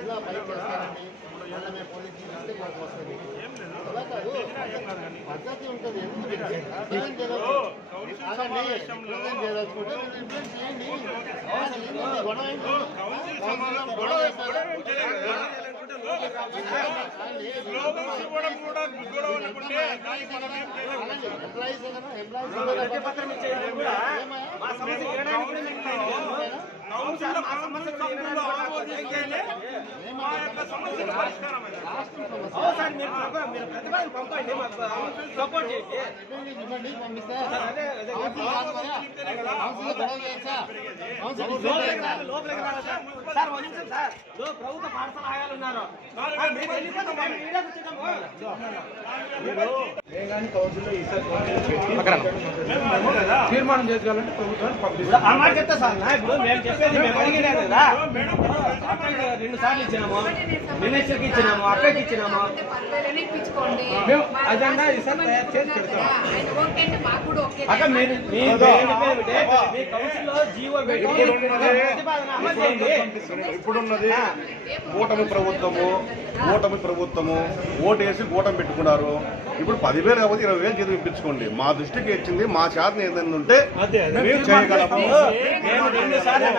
ఇలా పైకి మళ్ళీ మేము పోలీస్ ఇస్తే మాకు వస్తుంది అలా కాదు పద్ధతి ఉంటుంది ఎందుకు మీరు చేయండి గొడవ చేస్తారా? ఎంప్లాయీస్ ఎంప్లాయీస్ పత్రం ఇచ్చేది కూడా మా సమస్య మా సమస్య కూడా వినడానికి కూడా ప్రయత్నించండి. అవును సార్, మీరు ప్రప- మీరు ప్రతిపాదన పంపండి మాకు సపోర్ట్ చేయండి. ఇవ్వండి పంపిస్తా అదే అదే కౌన్సిల్ కాదు. కదా కౌన్సిల్ గొడవ చేయొచ్చా కౌన్సిల్ లోపలికి రావాలి, లోపలికి రావాలి సార్. సార్, ఒక నిమిషం సార్. లో ప్రభుత్వ పాఠశాల ఆయాలు ఉన్నారు. మీరు తీర్మానం చేసుకోవాలంటే ప్రభుత్వాన్ని పంపిస్తాం. చెప్తా సార్. ఇప్పుడు మేము చెప్పేది మేము అడిగినా కదా. అక్కడికి రెండు సార్లు ఇచ్చినాము. మినిస్టర్కి ఇచ్చినాము అక్కడికి ఇచ్చినాము. మేము అజెండా ఈసారి తయారు చేసి పెడతాం. అక్క మీరు మీ కౌన్సిల్లో జీవో ఇప్పుడున్నది కూటమి ప్రభుత్వము కూటమి ప్రభుత్వము ఓటేసి కూటమి పెట్టుకున్నారు. ఇప్పుడు పదివేలు కాకపోతే ఇరవై వేలు జీతం ఇప్పించుకోండి. మా దృష్టికి ఇచ్చింది మా శాతం ఏదైనా ఉంటే మేము చేయగలము మేము రెండు సార్లు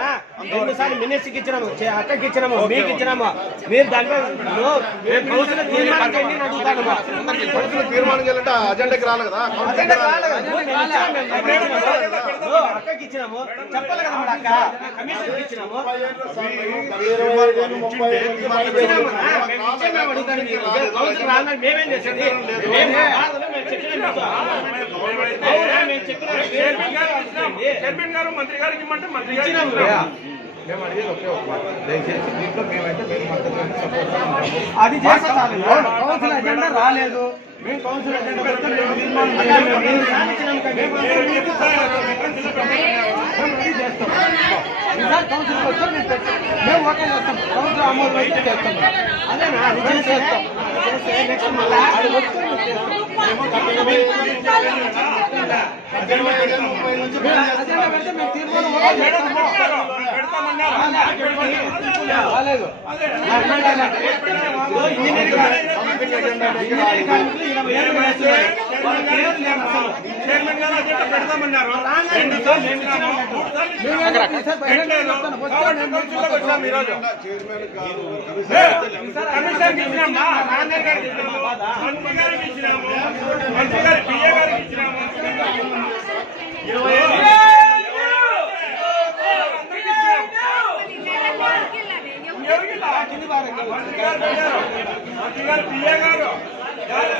రెండు సార్లు మినిస్టర్కి ఇచ్చినాము చే- అక్కకి ఇచ్చినాము మీకు ఇచ్చినాము మీరు దాంట్లో మేము కౌన్సిల్ తీర్మానం చేయండి అని అడుగుతాను కౌన్సిల్ తీర్మానం చేయాలంటే అజెండాకి రాలి కదా. అక్కకి ఇచ్చినాము చెప్పాలి కదా అక్క. ఇచ్చినాము మేమేం చేసేది? చైర్మన్ గారు మంత్రి గారికి ఇమ్మంటే మంత్రి గారు మేము అడిగేది ఒకే ఒక దయచేసి దీంట్లో మేమైతే మద్దతు సపోర్ట్ అది చేస్తే కౌన్సిల్ అజెండా రాలేదు మేము కౌన్సిల్ అజెండా పెడితే మేము తీర్మానం మేము చేస్తాం. ఈసారి కౌన్సిల్ వస్తే మేము తెచ్చాం. మేము ఓకే చేస్తాం కౌన్సిల్ ఆమోదం అయితే చేస్తాం అదేనా అది చేసేస్తాం చేస్తే నెక్స్ట్ మళ్ళా అది వస్తే మేము చేస్తాం అజెండా ఏదైనా ముప్పై నుంచి మేము అజెండా పెడితే మేము రాలేదు ఇంజనీరింగ్ ఇంజనీరింగ్ చైర్మన్ గారు అజెండా పెడతామన్నారు వచ్చాము ఈరోజు కమిషన్కి ఇచ్చినామా గారికి ఇచ్చినాము గారికి ఇచ్చినాము గారి పిఏ గారికి ఇచ్చినాము ఇరవై? మంత్రి గారు పిఏ గారు.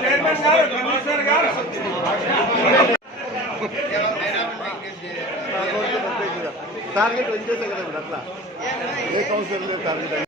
చైర్మన్ గారు కమిషనర్ గారు టార్గెట్ వచ్చేసే కదా ఇప్పుడు అట్లా. ఏ కౌన్సిల్ టార్గెట్.